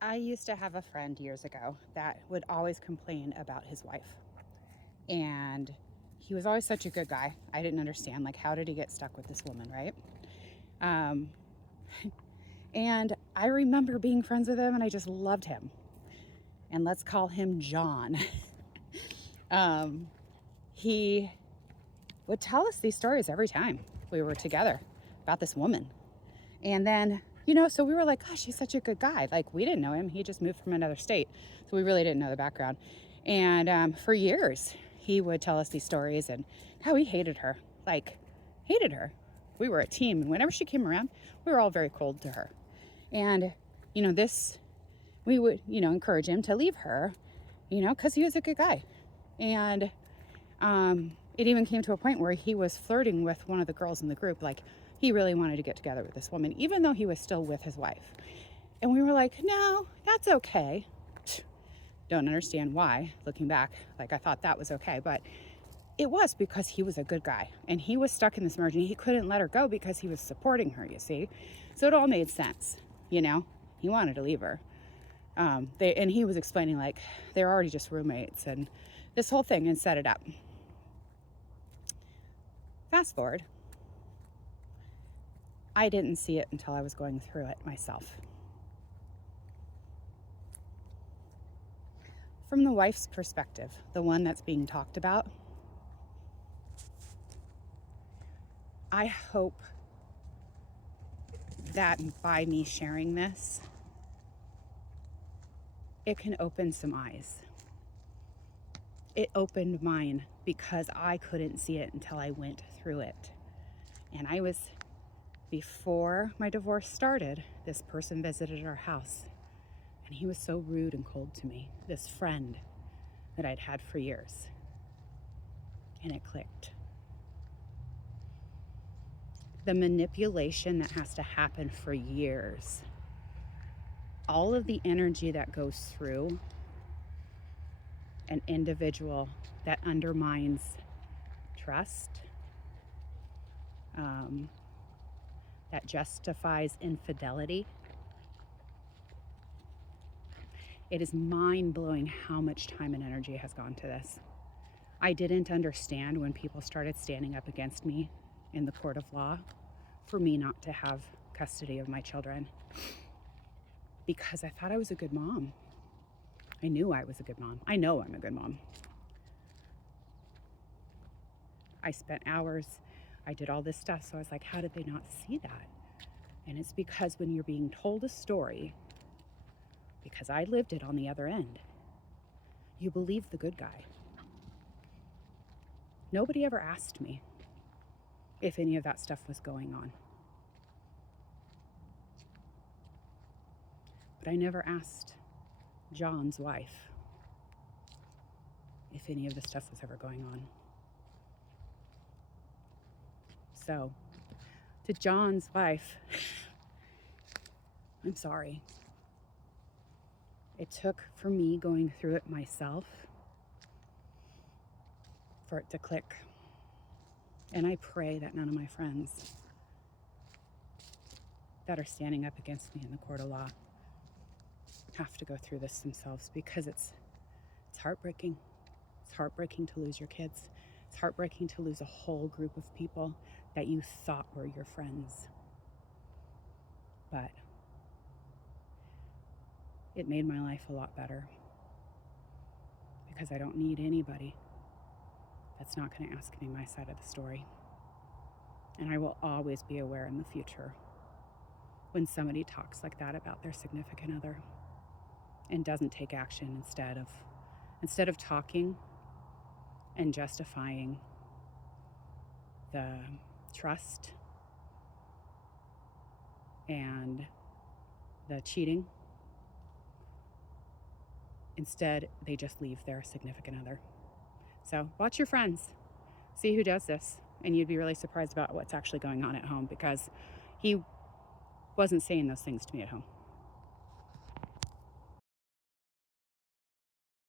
I used to have a friend years ago that would always complain about his wife. And he was always such a good guy. I didn't understand, like, how did he get stuck with this woman, right? Um, and I remember being friends with him and I just loved him. And let's call him John. um, he would tell us these stories every time we were together about this woman. And then, so we were like, gosh, he's such a good guy. Like, we didn't know him. He just moved from another state. So we really didn't know the background. And for years, he would tell us these stories and how he hated her. Like, hated her. We were a team. And whenever she came around, we were all very cold to her. And, we would, encourage him to leave her, because he was a good guy. And it even came to a point where he was flirting with one of the girls in the group. Like, he really wanted to get together with this woman, even though he was still with his wife. And we were like, no, that's okay. Don't understand why, looking back. Like, I thought that was okay. But it was because he was a good guy. And he was stuck in this marriage, and he couldn't let her go because he was supporting her, you see. So it all made sense, He wanted to leave her. And he was explaining, like, they're already just roommates and this whole thing, and set it up. Fast forward. I didn't see it until I was going through it myself. From the wife's perspective, the one that's being talked about, I hope that by me sharing this, it can open some eyes. It opened mine because I couldn't see it until I went through it. And before my divorce started, this person visited our house, and he was so rude and cold to me, this friend that I'd had for years. And it clicked. The manipulation that has to happen for years, all of the energy that goes through an individual that undermines trust, that justifies infidelity. It is mind-blowing how much time and energy has gone to this. I didn't understand when people started standing up against me in the court of law for me not to have custody of my children, because I thought I was a good mom. I knew I was a good mom. I know I'm a good mom. I spent hours, I did all this stuff, so I was like, how did they not see that? And it's because when you're being told a story, because I lived it on the other end, you believe the good guy. Nobody ever asked me if any of that stuff was going on. But I never asked John's wife if any of the stuff was ever going on. So, to John's wife, I'm sorry. It took for me going through it myself for it to click. And I pray that none of my friends that are standing up against me in the court of law have to go through this themselves, because it's heartbreaking. It's heartbreaking to lose your kids. It's heartbreaking to lose a whole group of people that you thought were your friends. But it made my life a lot better, because I don't need anybody that's not going to ask me my side of the story. And I will always be aware in the future when somebody talks like that about their significant other and doesn't take action instead of talking and justifying the trust and the cheating. Instead, they just leave their significant other. So watch your friends. See who does this. And you'd be really surprised about what's actually going on at home, because he wasn't saying those things to me at home.